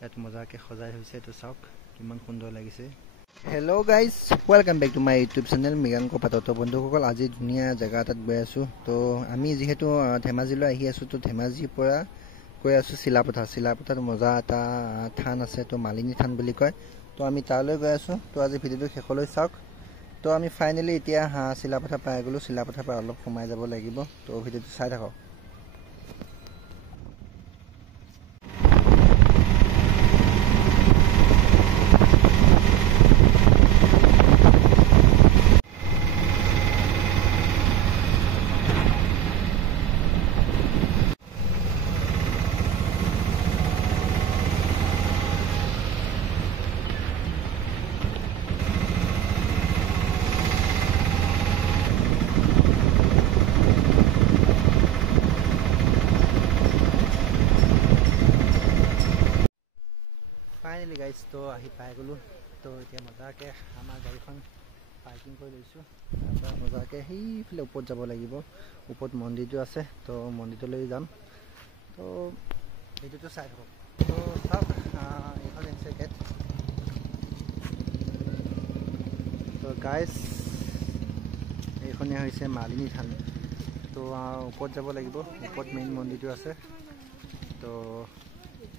ইয়াত মজাকে সজাই হৈছে তো চাওক কিমান সুন্দৰ লাগিছে hello' guys welcome back to my YouTube channel Mriganka পাতত বন্ধুসকল আজি ধুনীয়া জেগা এটাত গৈ আছোঁ তো আমি যিহেতু ধেমাজিলৈ আহি আছোঁ তো ধেমাজিৰ পৰা গৈ আছোঁ চিলাপথাৰত মজা এটা থান আছে তো মালিনী থান বুলি কয় তো আমি তালৈ গৈ আছোঁ তো আজি ভিডিঅ'টো শেষলৈ চাওক তো আমি ফাইনেলি এতিয়া চিলাপথাৰ পাই গ'লোঁ চিলাপথাৰ পৰা অলপ সোমাই যাব লাগিব তো ভিডিঅ'টো চাই থাকক ফাইনেলি গাইজ তো আহি পাই গ'লোঁ তো এতিয়া মজাকে আমাৰ গাড়ীখন পাৰ্কিং কৰি লৈছোঁ তাৰপৰা মজাকে সেইফালে ওপৰত যাব লাগিব ওপৰত মন্দিৰটো আছে তো মন্দিৰটোলৈ যাম তো সেইটোতো চাই থাকক তো চাওক এইখন হৈছে গেট তো গাইজ এইখনে হৈছে মালিনী থান তো ওপৰত যাব লাগিব ওপৰত মেইন মন্দিৰটো আছে তো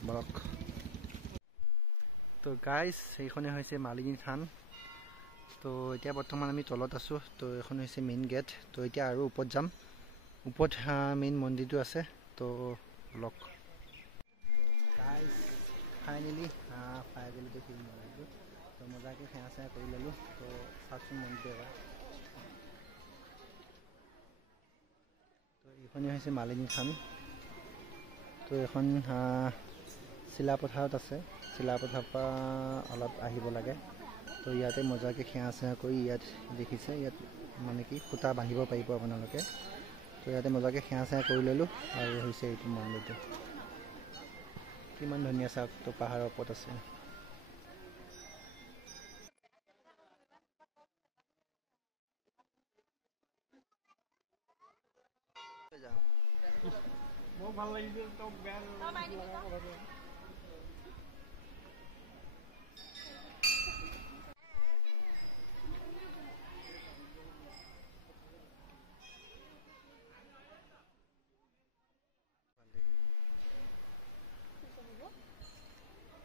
বলক তো গাইজ এইখনে হৈছে মালিনী থান তো এতিয়া বৰ্তমান আমি তলত আছোঁ তো এইখন হৈছে মেইন গেট তো এতিয়া আৰু ওপৰত যাম ওপৰত মেইন মন্দিৰটো আছে তো লক গাইজ ফাইনেলি পাই গ'লোঁ দেখি মন্দিৰটো তো মজাকৈ সেৱা চেৱা কৰি ল'লোঁ তো চাওকচোন মন্দিৰটো এবাৰ তো এইখনে হৈছে মালিনী থান তো এখন চিলাপথাৰত আছে চিলাপথাৰৰ পৰা অলপ আহিব লাগে তো ইয়াতে মজাকৈ সেৱা চেৱা কৰি ইয়াত দেখিছে ইয়াত মানে কি সূতা বান্ধিব পাৰিব আপোনালোকে তো ইয়াতে মজাকৈ সেৱা চেৱা কৰি ল'লোঁ আৰু হৈছে এইটো মন্দিৰটো কিমান ধুনীয়া চাওক তো পাহাৰৰ ওপৰত আছে বহুত ভাল লাগিছে তো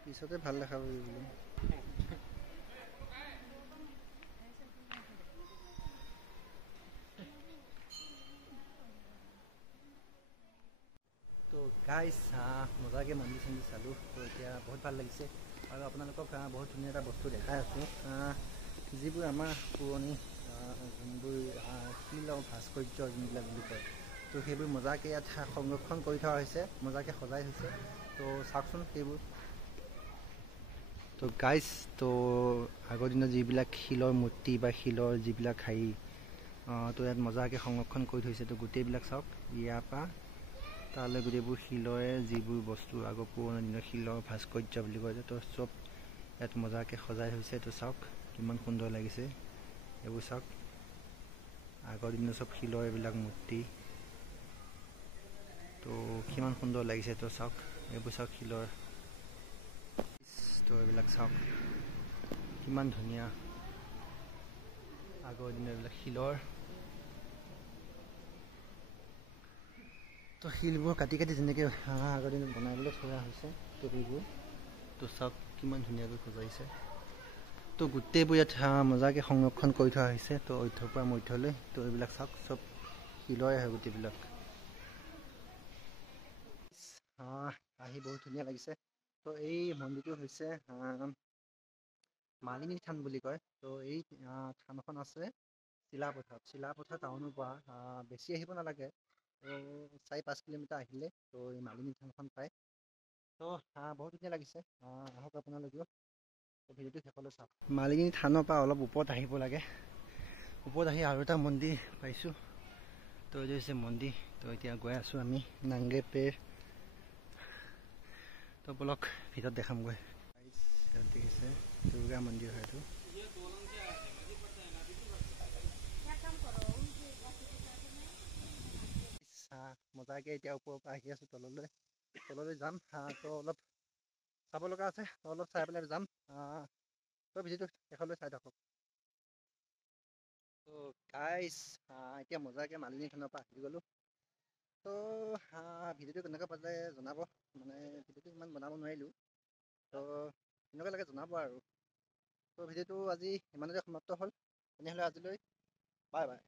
পিছতে ভাল দেখাব বোলো তো গাইজ মজাকৈ মন্দিৰ চন্দিৰ চালোঁ তো এতিয়া বহুত ভাল লাগিছে আৰু আপোনালোকক বহুত ধুনীয়া এটা বস্তু দেখাই আছোঁ যিবোৰ আমাৰ পুৰণি যোনবোৰ শিল আৰু ভাস্কৰ্য যোনবিলাক বুলি কয় তো সেইবোৰ মজাকৈ ইয়াত সংৰক্ষণ কৰি থোৱা হৈছে মজাকৈ সজাই হৈছে তো চাওকচোন সেইবোৰ তো গাইজ তো আগৰ দিনত যিবিলাক শিলৰ মূৰ্তি বা শিলৰ যিবিলাক হেৰি তো ইয়াত মজাকৈ সংৰক্ষণ কৰি থৈছে তো গোটেইবিলাক চাওক ইয়াৰ পৰা তালৈ গোটেইবোৰ শিলৰে যিবোৰ বস্তু আগৰ পুৰণি দিনৰ শিলৰ ভাস্কৰ্য বুলি কয় তো চব ইয়াত মজাকৈ সজাই হৈছে তো চাওক কিমান সুন্দৰ লাগিছে এইবোৰ চাওক আগৰ দিনৰ চব শিলৰ এইবিলাক মূৰ্তি তো কিমান সুন্দৰ লাগিছে তো চাওক এইবোৰ চাওক শিলৰ তো এইবিলাক চাওক কিমান ধুনীয়া আগৰ দিনৰ এইবিলাক শিলৰ তো শিলবোৰ কাটি কাটি যেনেকৈ আগৰ দিনত বনাবলৈ থোৱা হৈছে তো এইবোৰ তো চাওক কিমান ধুনীয়াকৈ সজাইছে তো গোটেইবোৰ ইয়াত মজাকৈ সংৰক্ষণ কৰি থোৱা হৈছে তো ঐধ্যৰ পৰা মধ্যলৈ তো এইবিলাক চাওক চব শিলৰে হয় গোটেইবিলাক আহি বহুত ধুনীয়া লাগিছে তো এই মন্দিৰটো হৈছে মালিনী থান বুলি কয় তো এই থানখন আছে চিলাপথাৰ টাউনৰ পৰা বেছি আহিব নালাগে তো 4-5 কিলোমিটাৰ আহিলে তো এই মালিনী থানখন পায় তো বহুত ধুনীয়া লাগিছে আহক আপোনালোকেও ভিডিঅ'টো শেষলৈ চাওক মালিনী থানৰ পৰা অলপ ওপৰত আহিব লাগে ওপৰত আহি আৰু এটা মন্দিৰ পাইছোঁ তো এইটো হৈছে মন্দিৰ তো এতিয়া গৈ আছোঁ আমি নাংগে পেৰ তো বলক ভিতৰত দেখামগৈ দেখিছে দুৰ্গা মন্দিৰ হয় এইটো মজাকৈ এতিয়া ওপৰৰ পৰা আহি আছোঁ তললৈ যাম তো অলপ চাব লগা আছে, অলপ চাই পেলাই যাম। তো ভিডিঅ'টো শেষলৈ চাই থাকক। তো গাইছ, এতিয়া মজাকৈ মালিনী থানৰ পৰা আহি গ'লোঁ। তো ভিডিঅ'টো কেনেকুৱা পালে জনাব, মানে ভিডিঅ'টো ইমান বনাব নোৱাৰিলোঁ, তো কেনেকুৱা লাগে জনাব আৰু। তো ভিডিঅ'টো আজি ইমানতে সমাপ্ত হ'ল, তেনেহ'লে আজিলৈ বাই বাই।